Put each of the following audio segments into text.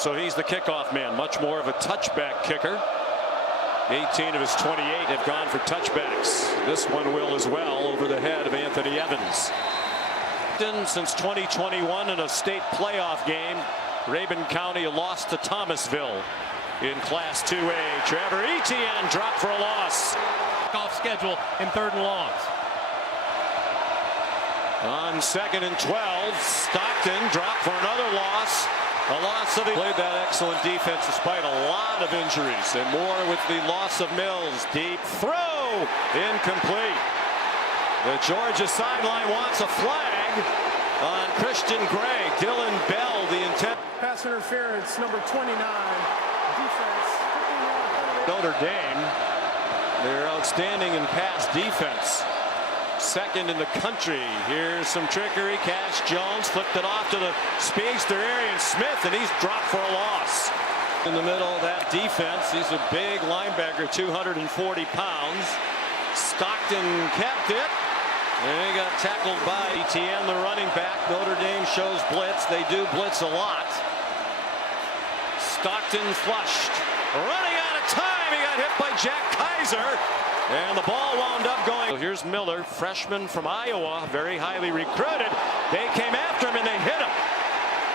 So he's the kickoff man, much more of a touchback kicker. 18 of his 28 have gone for touchbacks. This one will as well, over the head of Anthony Evans. Since 2021 in a state playoff game, Rabun County lost to Thomasville in Class 2A. Trevor Etienne dropped for a loss. Off schedule in 3rd and longs. On 2nd and 12, Stockton dropped for another loss. A loss of played that excellent defense despite a lot of injuries, and more with the loss of Mills. Deep throw, incomplete. The Georgia sideline wants a flag on Christian Gray. Dylan Bell, the intent. Pass interference, number 29. Defense. Notre Dame, they're outstanding in pass defense. 2nd in the country. Here's some trickery. Cash Jones flipped it off to the speedster Arian Smith, and he's dropped for a loss. In the middle of that defense, he's a big linebacker, 240 pounds. Stockton kept it, and he got tackled by Etienne, the running back. Notre Dame shows blitz. They do blitz a lot. Stockton flushed. Running out of time. He got hit by Jack Kaiser. And the ball wound up going. So here's Miller, freshman from Iowa, very highly recruited. They came after him and they hit him.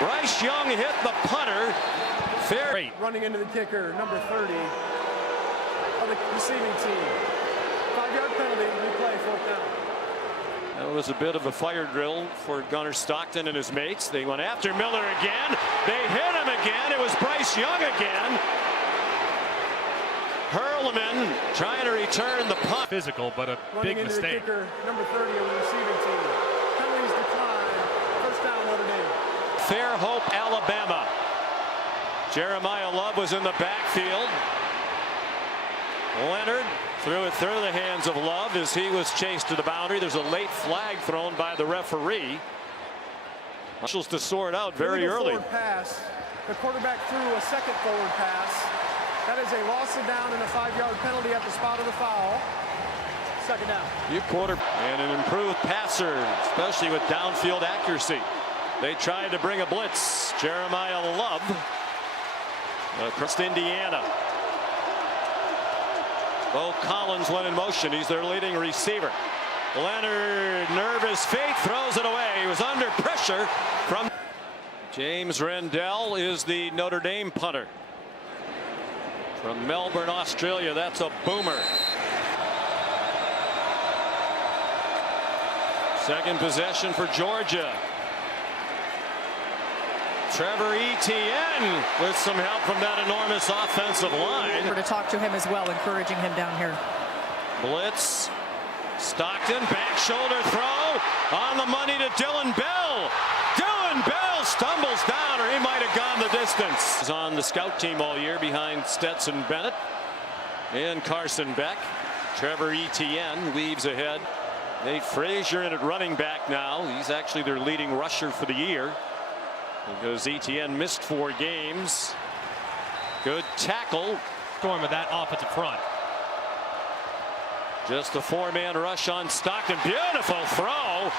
Bryce Young hit the punter. Fair. Running into the kicker, number 30 of the receiving team. 5-yard penalty, replay, 4th down. That was a bit of a fire drill for Gunnar Stockton and his mates. They went after Miller again. They hit him again. It was Bryce Young again. Hurleman trying to return the punt. Physical, but a big mistake. The kicker, number 30 of the receiving team. Penalties decline. 1st down, Notre Dame. Fairhope, Alabama. Jeremiah Love was in the backfield. Leonard threw it through the hands of Love as he was chased to the boundary. There's a late flag thrown by the referee. Marshals to sort out very early. Forward pass. The quarterback threw a 2nd forward pass. That is a loss of down and a 5-yard penalty at the spot of the foul. 2nd down. And an improved passer, especially with downfield accuracy. They tried to bring a blitz. Jeremiah Love across Indiana. Bo Collins went in motion. He's their leading receiver. Leonard, nervous feet, throws it away. He was under pressure from James Rendell is the Notre Dame punter. From Melbourne, Australia, that's a boomer. 2nd possession for Georgia. Trevor Etienne with some help from that enormous offensive line. To talk to him as well, encouraging him down here. Blitz. Stockton, back shoulder throw on the money to Dylan Bell. Dylan Bell stumbles down, or he might have gone the distance. He's on the scout team all year behind Stetson Bennett and Carson Beck. Trevor Etienne weaves ahead. Nate Frazier in at running back now. He's actually their leading rusher for the year because Etienne missed 4 games. Good tackle. Storm of that offensive front. Just a 4-man rush on Stockton. Beautiful throw.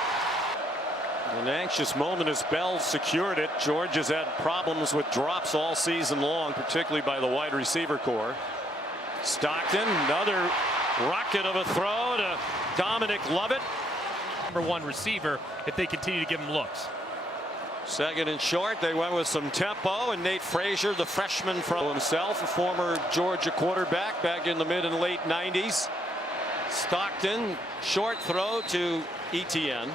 An anxious moment as Bell secured it. Georgia's had problems with drops all season long, particularly by the wide receiver core. Stockton, another rocket of a throw to Dominic Lovett. #1 receiver if they continue to give him looks. 2nd and short. They went with some tempo, and Nate Frazier, the freshman from himself, a former Georgia quarterback back in the mid and late 90s. Stockton, short throw to Etienne.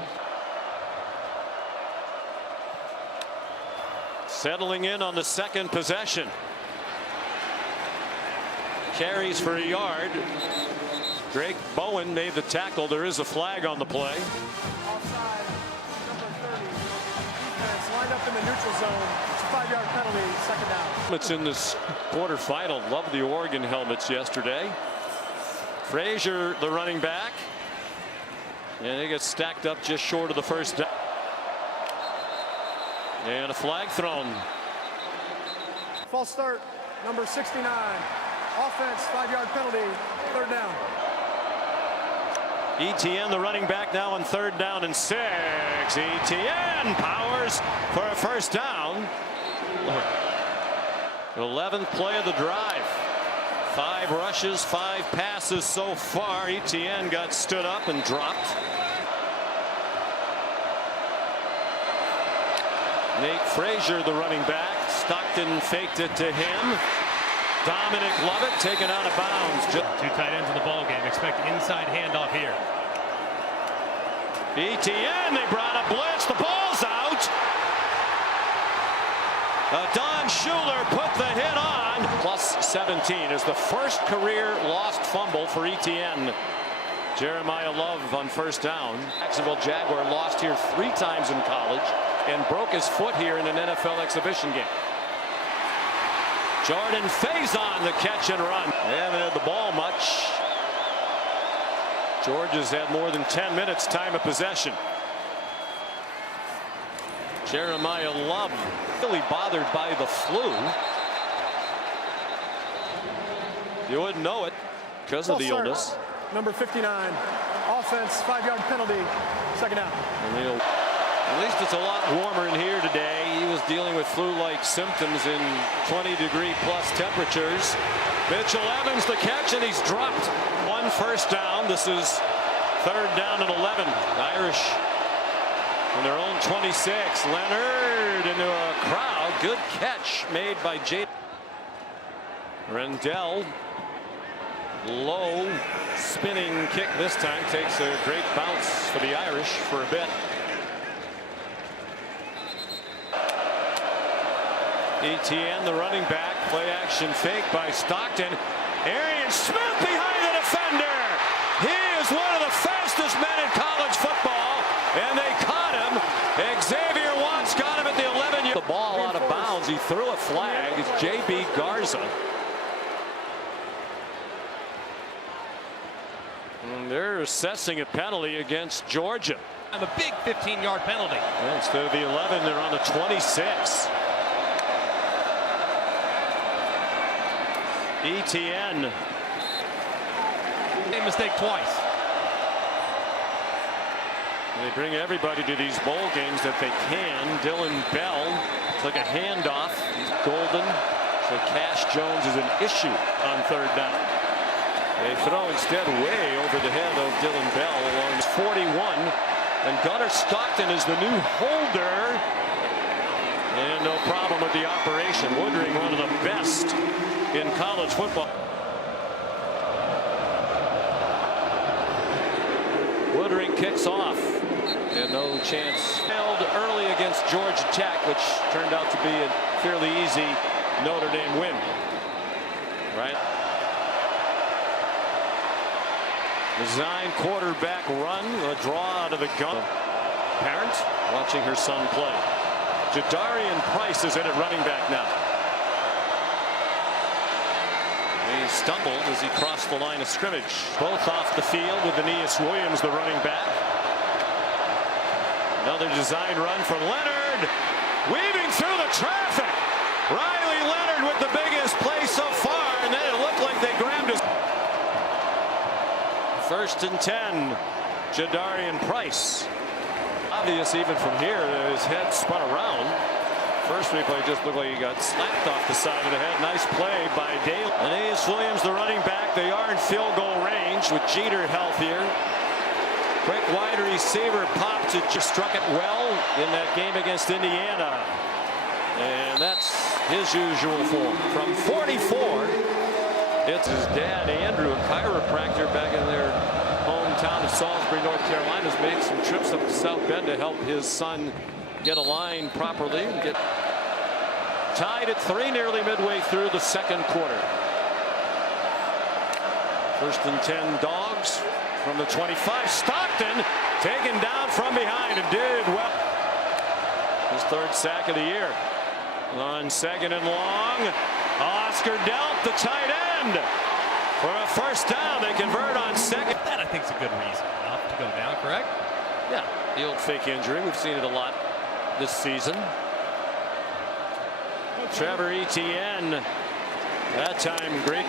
Settling in on the 2nd possession. Carries for a yard. Drake Bowen made the tackle. There is a flag on the play. Offside, number 30. Defense lined up in the neutral zone. It's a 5-yard penalty, 2nd down. It's in this quarterfinal. Love the Oregon helmets yesterday. Frazier, the running back. And he gets stacked up just short of the 1st down. And a flag thrown. False start, number 69. Offense, 5-yard penalty, 3rd down. Etienne, the running back, now on 3rd down and 6. Etienne powers for a 1st down. 11th play of the drive. 5 rushes, 5 passes so far. Etienne got stood up and dropped. Nate Frazier, the running back. Stockton faked it to him. Dominic Lovett taken out of bounds. 2 tight ends in the ball game. Expect inside handoff here. Etienne, they brought a blitz. The ball's out. Don Schuler put the hit on. Plus 17 is the first career lost fumble for Etienne. Jeremiah Love on first down. Jacksonville Jaguar lost here 3 times in college and broke his foot here in an NFL exhibition game. Jordan Faison, the catch and run. They haven't had the ball much. Georgia's had more than 10 minutes time of possession. Jeremiah Love really bothered by the flu. You wouldn't know it because of the illness. Number 59, offense, 5-yard penalty, second down. At least it's a lot warmer in here today. He was dealing with flu-like symptoms in 20-degree plus temperatures. Mitchell Evans the catch, and he's dropped. 1 first down. This is 3rd down and 11. Irish on their own 26. Leonard into a crowd. Good catch made by Jay. Rendell. Low spinning kick this time. Takes a great bounce for the Irish for a bit. Etienne, the running back, play action fake by Stockton. Arian Smith behind the defender. He is one of the fastest men in college football, and they caught him. Xavier Watts got him at the 11. The ball out of bounds. He threw a flag. It's J.B. Garza. And they're assessing a penalty against Georgia. And a big 15-yard penalty. Yeah, instead of the 11, they're on the 26. Etienne. Same mistake twice. They bring everybody to these bowl games that they can. Dylan Bell took a handoff. He's golden. So Cash Jones is an issue on 3rd down. They throw instead way over the head of Dylan Bell along 41. And Gunnar Stockton is the new holder. And no problem with the operation. Woodring, one of the best in college football. Woodring kicks off. And no chance. Held early against Georgia Tech, which turned out to be a fairly easy Notre Dame win. Right? Design quarterback run. A draw out of the gun. Parent watching her son play. Jadarian Price is in at running back now. He stumbled as he crossed the line of scrimmage. Both off the field with Aeneas Williams, the running back. Another design run from Leonard. Weaving through the traffic. Riley Leonard with the biggest play so far, and then it looked like they grabbed his. 1st and 10. Jadarian Price. Obvious even from here, his head spun around. First replay just looked like he got slapped off the side of the head. Nice play by Dale. Aeneas Williams, the running back. They are in field goal range with Jeter healthier. Quick wide receiver pop to just struck it well in that game against Indiana. And that's his usual form. From 44, it's his dad, Andrew, a chiropractor back in their hometown of Salisbury, North Carolina, has made some trips up to South Bend to help his son get aligned properly and get tied at 3 nearly midway through the 2nd quarter. 1st and 10 Dogs from the 25. Stockton taken down from behind and did well. His 3rd sack of the year. On 2nd and long, Oscar Delp, the tight end, for a 1st down. They convert on 2nd. That I think is a good reason enough to go down, correct? Yeah, the old fake injury. We've seen it a lot this season. Trevor Etienne, that time great.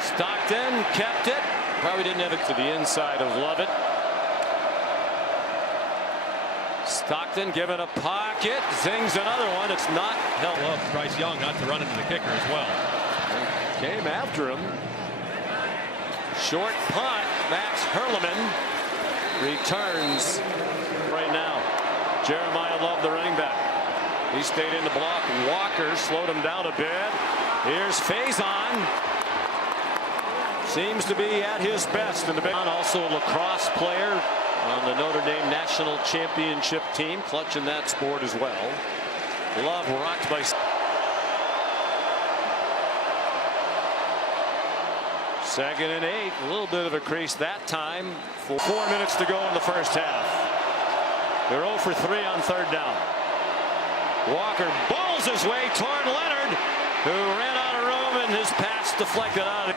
Stockton kept it. Probably didn't have it to the inside of Lovett. Stockton given a pocket, zings another one. It's not held. Love Bryce Young not to run into the kicker as well. Came after him. Short punt. Max Hurleman returns right now. Jeremiah Love, the running back. He stayed in the block. Walker slowed him down a bit. Here's Faison. Seems to be at his best in the band. Also a lacrosse player on the Notre Dame national championship team, clutching that sport as well. Love rocked by. Second and 8, a little bit of a crease that time. 4 minutes to go in the first half. They're 0 for 3 on third down. Walker bowls his way toward Leonard, who ran out of room, and his pass deflected out.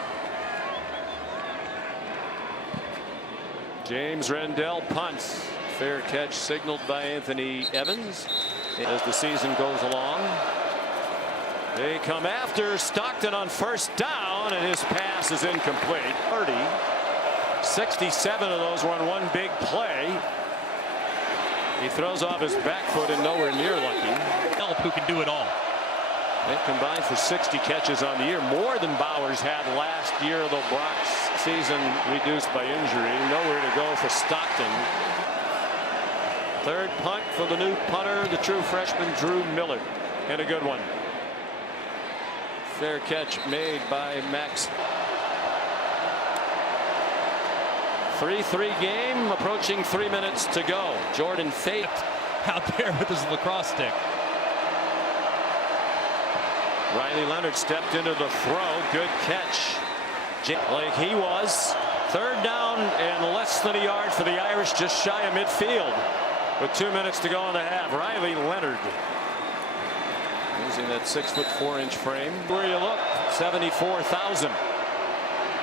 James Rendell punts. Fair catch signaled by Anthony Evans as the season goes along. They come after Stockton on first down, and his pass is incomplete. 30. 67 of those were on one big play. He throws off his back foot and nowhere near lucky. Help who can do it all. They combined for 60 catches on the year, more than Bowers had last year, though Brock's season reduced by injury. Nowhere to go for Stockton. Third punt for the new punter, the true freshman Drew Miller, and a good one. Fair catch made by Max. 3-3 game, approaching 3 minutes to go. Jordan Fate out there with his lacrosse stick. Riley Leonard stepped into the throw. Good catch. Like he was. Third down and less than a yard for the Irish, just shy of midfield. With 2 minutes to go in the half. Riley Leonard using that 6'4" frame. Where you look, 74,000.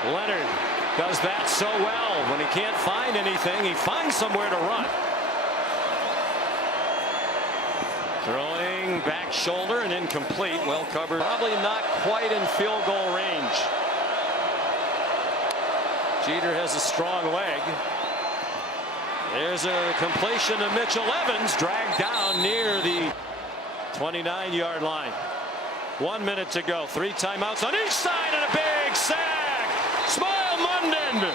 Leonard does that so well. When he can't find anything, he finds somewhere to run. Throwing back shoulder and incomplete. Well covered. Probably not quite in field goal range. Jeter has a strong leg. There's a completion to Mitchell Evans, dragged down near the 29-yard line. 1 minute to go. 3 timeouts on each side and a big sack. Smile Munden.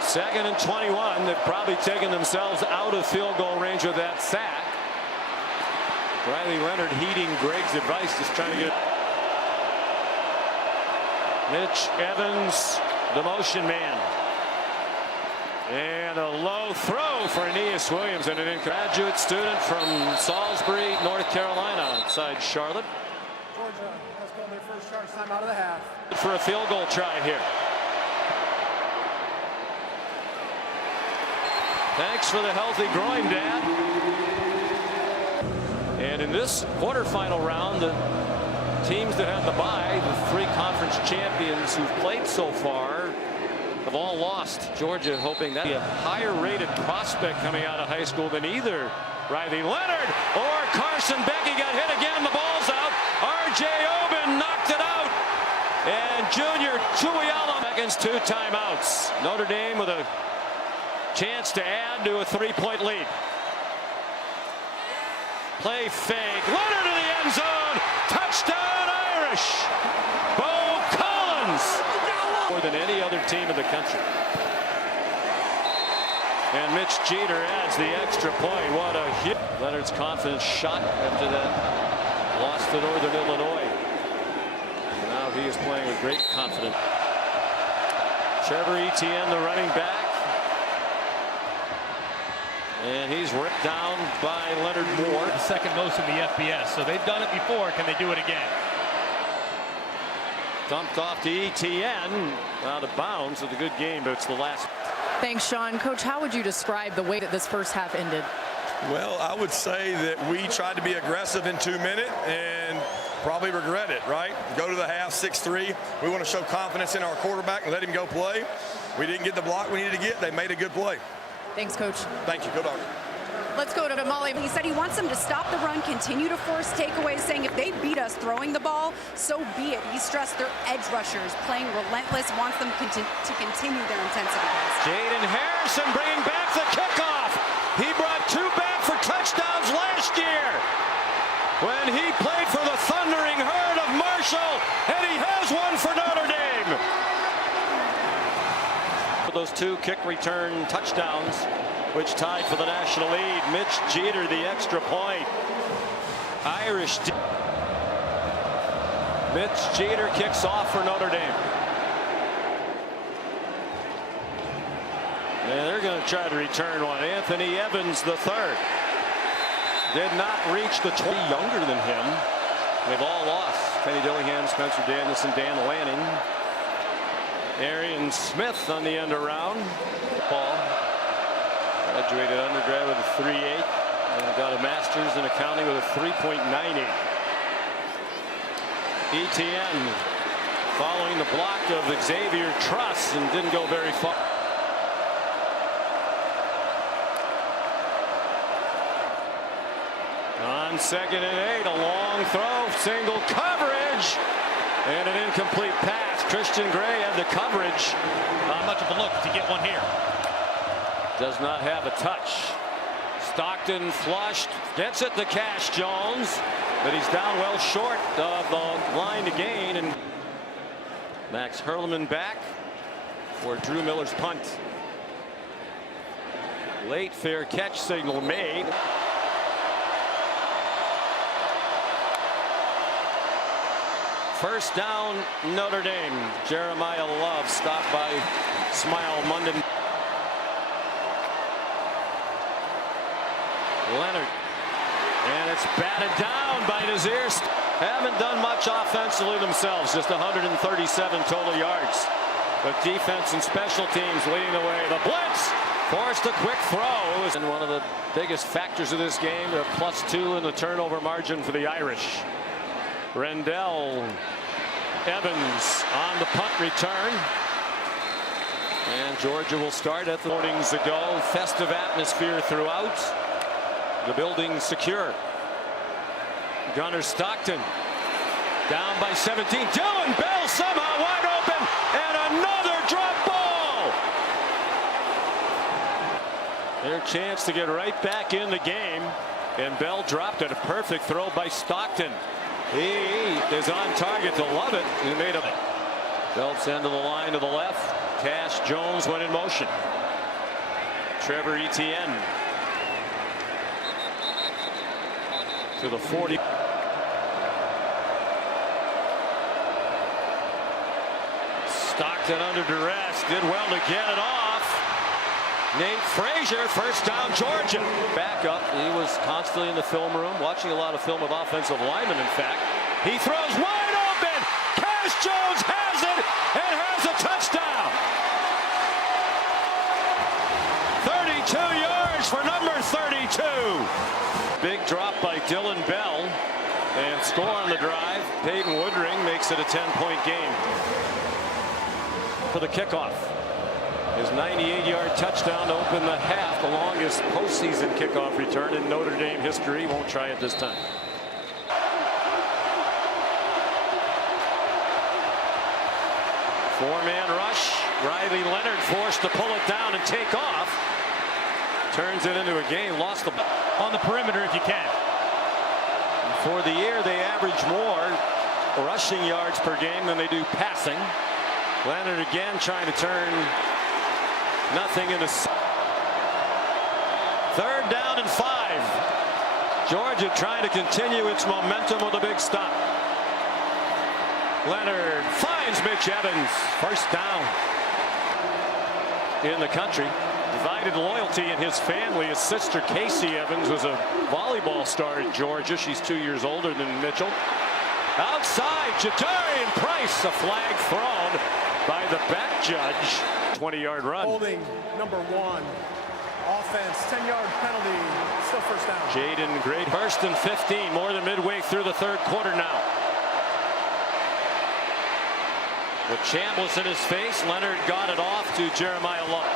2nd and 21. They've probably taken themselves out of field goal range with that sack. Riley Leonard heeding Greg's advice, just trying to get it. Mitch Evans, the motion man. And a low throw for Aeneas Williams, and a graduate student from Salisbury, North Carolina, outside Charlotte. Georgia has called their first charge time out of the half. For a field goal try here. Thanks for the healthy groin, Dad. And in this quarterfinal round, the teams that had the bye, the 3 conference champions who've played so far, have all lost. Georgia hoping that be a higher rated prospect coming out of high school than either Riley Leonard or Carson Beck. He got hit again. The ball's out. R.J. Oben knocked it out. And Junior Tuiala seconds, 2 timeouts. Notre Dame with a chance to add to a 3-point lead. Play fake. Leonard in the end zone. Touchdown Irish. Bo Collins. More than any other team in the country. And Mitch Jeter adds the extra point. What a hit. Leonard's confidence shot after that loss to Northern Illinois. And now he is playing with great confidence. Trevor Etienne, the running back. And he's ripped down by Leonard Moore. The second most in the FBS. So they've done it before. Can they do it again? Dumped off to Etienne, out of bounds with a good game, but it's the last. Thanks, Sean. Coach, how would you describe the way that this first half ended? Well, I would say that we tried to be aggressive in 2 minutes and probably regret it, right? Go to the half 6-3. We want to show confidence in our quarterback and let him go play. We didn't get the block we needed to get. They made a good play. Thanks, Coach. Thank you. Go Dogs. Let's go to Molly. He said he wants them to stop the run, continue to force takeaways, saying if they beat us throwing the ball, so be it. He stressed their edge rushers playing relentless, wants them to continue their intensity. Jaden Harrison bringing back the kickoff. He brought 2 back. those 2 kick return touchdowns, which tied for the national lead. Mitch Jeter, the extra point. Irish. Mitch Jeter kicks off for Notre Dame. And they're going to try to return one. Anthony Evans, the third. Did not reach the 20. Younger than him. They've all lost. Kenny Dillingham, Spencer Danielson, Dan Lanning. Arian Smith on the end around. Paul graduated undergrad with a 3.8 and got a master's in accounting with a 3.98. Etienne following the block of Xavier Truss and didn't go very far. On 2nd and 8, a long throw, single coverage, and an incomplete pass. Christian Gray had the coverage. Not much of a look to get one here. Does not have a touch. Stockton flushed, gets it to Cash Jones, but he's down well short of the line to gain. And Max Hurleman back for Drew Miller's punt. Late fair catch signal made. First down, Notre Dame. Jeremiah Love stopped by Smile Munden. Leonard. And it's batted down by Nazir. Haven't done much offensively themselves. Just 137 total yards. But defense and special teams leading the way. The blitz forced a quick throw. And one of the biggest factors of this game, the +2 in the turnover margin for the Irish. Rendell Evans on the punt return. And Georgia will start at the mornings ago. Festive atmosphere throughout. The building secure. Gunnar Stockton down by 17. Dylan Bell somehow wide open, and another drop ball. Their chance to get right back in the game, and Bell dropped it. A perfect throw by Stockton. He is on target to Love it. He made a Phelps end of the line to the left. Cash Jones went in motion. Trevor Etienne to the 40. Stockton under duress, did well to get it off. Nate Frazier, first down, Georgia. Back up, he was constantly in the film room, watching a lot of film of offensive linemen, in fact. He throws wide open. Cash Jones has it and has a touchdown. 32 yards for number 32. Big drop by Dylan Bell, and score on the drive. Peyton Woodring makes it a 10-point game. For the kickoff. His 98-yard touchdown to open the half, the longest postseason kickoff return in Notre Dame history. Won't try it this time. Four-man rush. Riley Leonard forced to pull it down and take off. Turns it into a gain. Lost the On the perimeter if you can. For the year, they average more rushing yards per game than they do passing. Leonard again trying to turn nothing into. 3rd down and 5. Georgia trying to continue its momentum with a big stop. Leonard finds Mitch Evans. First down in the country. Divided loyalty in his family. His sister Casey Evans was a volleyball star in Georgia. She's 2 years older than Mitchell. Outside, Jadarian Price. A flag thrown by the back judge. 20-yard run. Holding number 1. Offense, 10-yard penalty. Still first down. Jaden Gray. 1st and 15. More than midway through the 3rd quarter now. The champ was in his face. Leonard got it off to Jeremiah Love.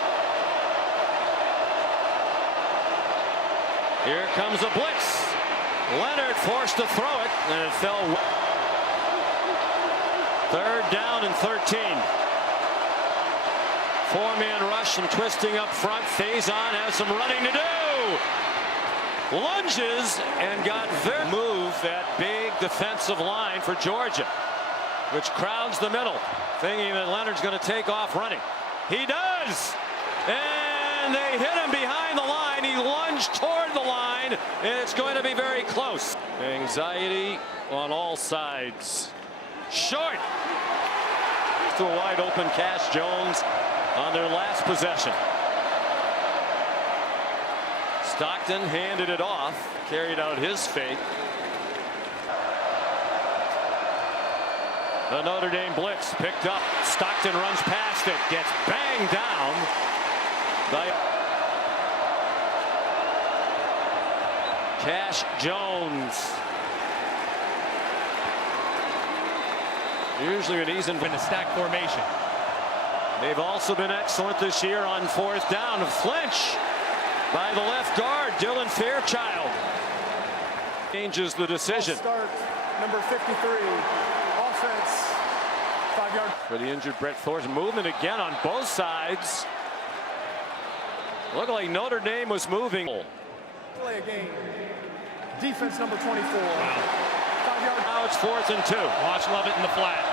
Here comes a blitz. Leonard forced to throw it, and it fell. 3rd down and 13. Four-man rush and twisting up front. Faison has some running to do. Lunges and got very move that big defensive line for Georgia, which crowds the middle, thinking that Leonard's going to take off running. He does. does! And they hit him behind the line. He lunged toward the line, and it's going to be very close. Anxiety on all sides. Short. To a wide open Cash Jones on their last possession. Stockton handed it off, carried out his fate. The Notre Dame blitz picked up. Stockton runs past it, gets banged down by Cash Jones. Usually when he's in a stack formation. They've also been excellent this year on fourth down. A flinch by the left guard, Dylan Fairchild. Changes the decision. Start number 53. Offense. 5-yard. For the injured Brett Thorson. Movement again on both sides. Looked like Notre Dame was moving. Play a game. Defense number 24. Wow. 5-yard. Now it's 4th and 2. Watch Lovett in the flat.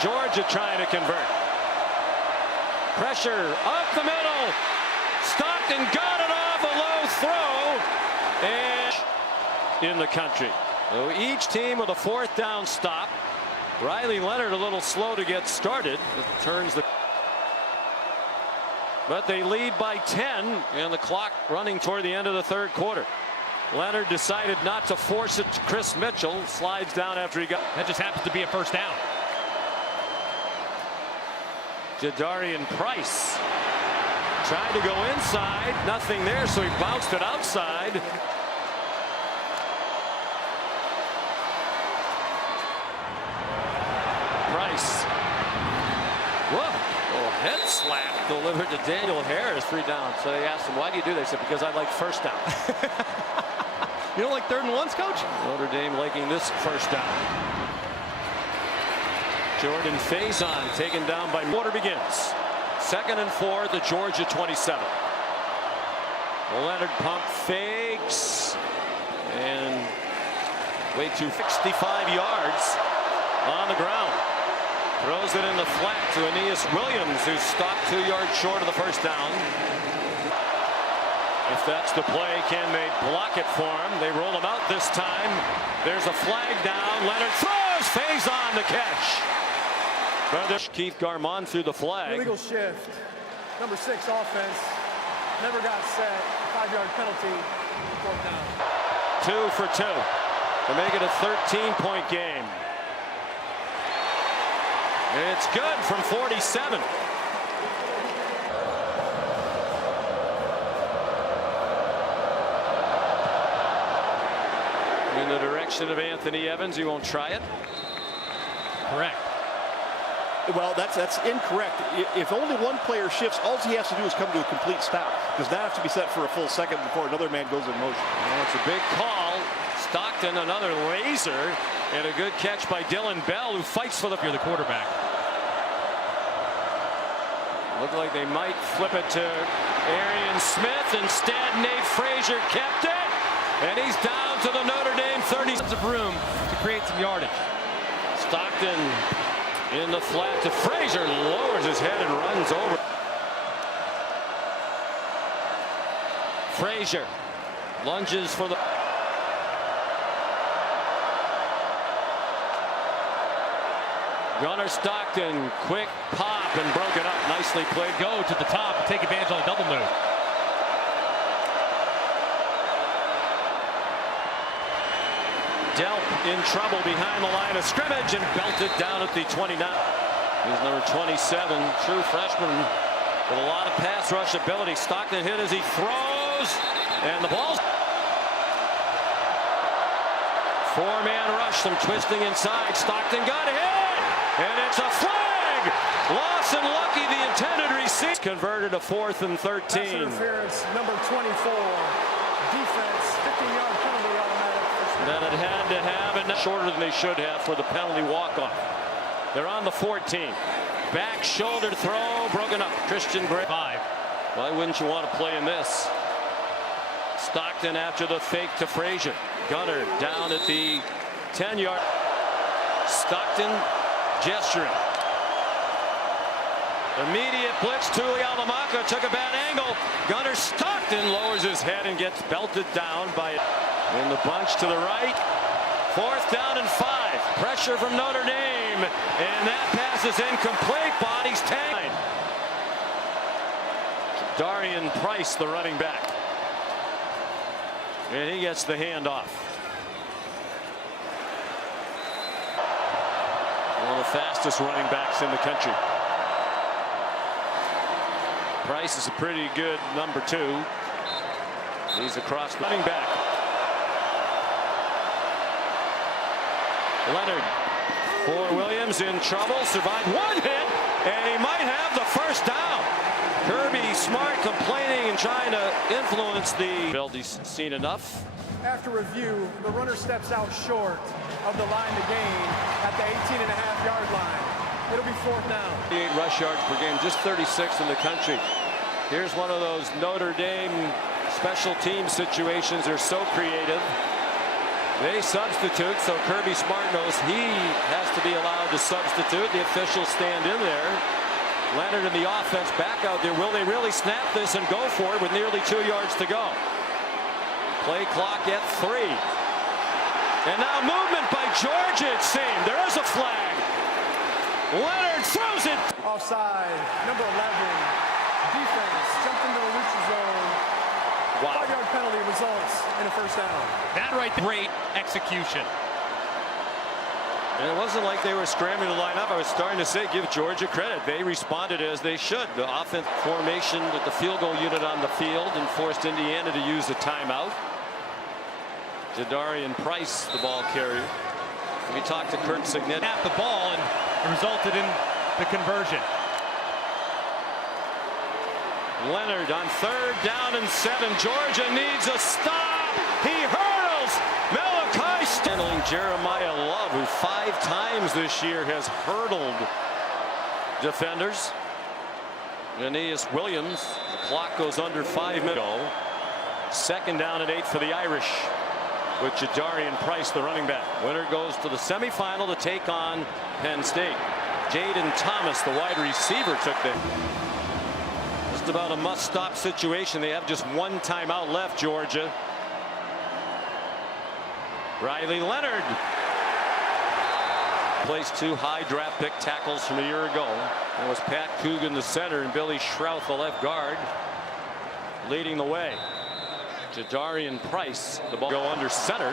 Georgia trying to convert. Pressure up the middle. Stockton got it off a low throw. And in the country. So each team with a 4th down stop. Riley Leonard a little slow to get started. It turns the. But they lead by 10 and the clock running toward the end of the 3rd quarter. Leonard decided not to force it to Chris Mitchell. Slides down after he got. That just happens to be a first down. Jadarian Price tried to go inside. Nothing there, so he bounced it outside. Price. Whoa. Oh, head slap delivered to Daniel Harris. 3 down. So they asked him, why do you do that? He said, because I like first down. You don't like 3rd and 1s, coach? Notre Dame liking this first down. Jordan Faison taken down by Notre begins. 2nd and 4 at the Georgia 27. Leonard pump fakes and way to 65 yards on the ground. Throws it in the flat to Aeneas Williams, who stopped 2 yards short of the first down. If that's the play, can they block it for him? They roll him out this time. There's a flag down. Leonard throws. Faison the catch. Keith Garmon through the flag. Illegal shift. Number 6 offense. Never got set. 5-yard penalty. 4th down. 2 for 2 to make it a 13-point game. And it's good from 47. In the direction of Anthony Evans. You won't try it. Correct. Well, that's incorrect. If only one player shifts, all he has to do is come to a complete stop. Does not have to be set for a full second before another man goes in motion. Well, it's a big call. Stockton, another laser, and a good catch by Dylan Bell, who fights for the quarterback. Looked like they might flip it to Arian Smith. Instead, Nate Frazier kept it, and he's down to the Notre Dame 30. Of room to create some yardage. Stockton in the flat to Frazier, lowers his head and runs over. Frazier lunges for the. Gunnar Stockton, quick pop and broken up. Nicely played. Go to the top and take advantage on a double move. Delp in trouble behind the line of scrimmage and belted down at the 29. He's number 27, true freshman with a lot of pass rush ability. Stockton hit as he throws, and the ball's. 4-man rush, some twisting inside. Stockton got hit, and it's a flag. Lawson Lucky, the intended receiver. Converted a 4th and 13. Pass interference, number 24. Defense, 15-yard penalty automatic. That it had to have it shorter than they should have for the penalty walk-off. They're on the 14. Back shoulder throw broken up. Christian Gray. 5. Why wouldn't you want to play in this? Stockton after the fake to Frazier. Gunner down at the 10-yard. Stockton gesturing. Immediate blitz. Tulialamaka took a bad angle. Gunnar Stockton lowers his head and gets belted down by in the bunch to the right. 4th down and 5. Pressure from Notre Dame. And that pass is incomplete. Bodies 10. Darian Price, the running back. And he gets the handoff. One of the fastest running backs in the country. Price is a pretty good number 2. He's across the running back. Leonard for Williams in trouble. Survived one hit, and he might have the first down. Kirby Smart complaining and trying to influence the build. He's seen enough. After review, the runner steps out short of the line to gain at the 18.5-yard line. It'll be 4th down. 8 rush yards per game, just 36 in the country. Here's one of those Notre Dame special team situations. They're so creative. They substitute, so Kirby Smart knows he has to be allowed to substitute. The officials stand in there. Leonard and the offense back out there. Will they really snap this and go for it with nearly 2 yards to go? Play clock at 3. And now movement by Georgia, it seemed. There is a flag. Leonard throws it. Offside, number 11. Defense jumped into the neutral zone. Wow. 5-yard penalty results in a 1st down. That right there, great execution. And it wasn't like they were scrambling to line up. I was starting to say, give Georgia credit. They responded as they should. The offense formation with the field goal unit on the field and forced Indiana to use a timeout. Jadarian Price, the ball carrier. We talked to Kurt Signet. At the ball, and it resulted in the conversion. Leonard on 3rd down and 7. Georgia needs a stop. He hurdles. Malachi handling Jeremiah Love, who 5 times this year has hurdled defenders. Aeneas Williams. The clock goes under 5 minutes. 2nd down and 8 for the Irish with Jadarian Price, the running back. Winner goes to the semifinal to take on Penn State. Jaden Thomas, the wide receiver, took the just about a must-stop situation. They have just 1 timeout left, Georgia. Riley Leonard placed 2 high draft pick tackles from a year ago. That was Pat Coogan, the center, and Billy Schrouth, the left guard, leading the way. Jadarian Price, the ball go under center.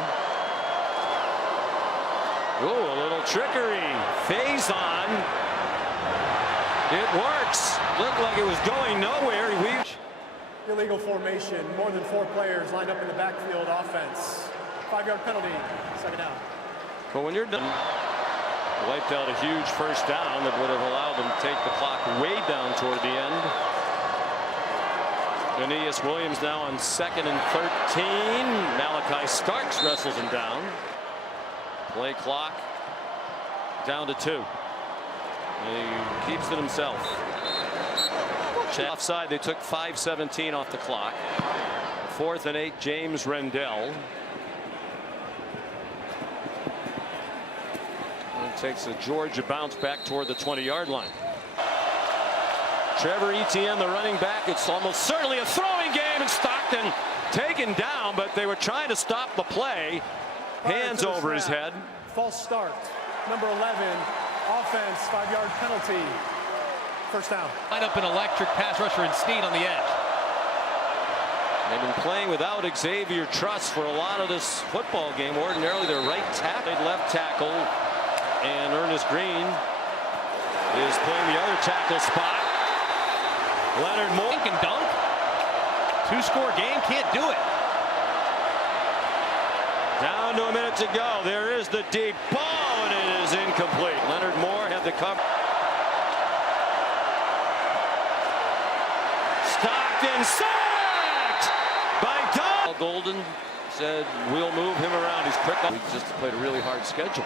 Ooh, a little trickery. Phase on. It works. Looked like it was going nowhere. Illegal formation. More than 4 players lined up in the backfield offense. 5-yard penalty. 2nd down. But when you're done, wiped out a huge 1st down that would have allowed them to take the clock way down toward the end. Aeneas Williams now on 2nd and 13. Malachi Starks wrestles him down. Play clock down to 2. He keeps it himself. Offside, they took 5:17 off the clock. 4th and 8, James Rendell. And takes a Georgia bounce back toward the 20-yard line. Trevor Etienne, the running back. It's almost certainly a throwing game, and Stockton taken down, but they were trying to stop the play. Hands over his head. False start. Number 11, offense, 5-yard penalty. 1st down. Line up an electric pass rusher and Snead on the edge. They've been playing without Xavier Truss for a lot of this football game. Ordinarily, their right tackle, left tackle, and Ernest Green is playing the other tackle spot. Leonard Moore Dink and dunk. 2-score game, can't do it. Down to a minute to go. There is the deep ball, and it is incomplete. Leonard Moore had the cover. Stockton sacked by Don. Golden said, we'll move him around. He's quick. He just played a really hard schedule.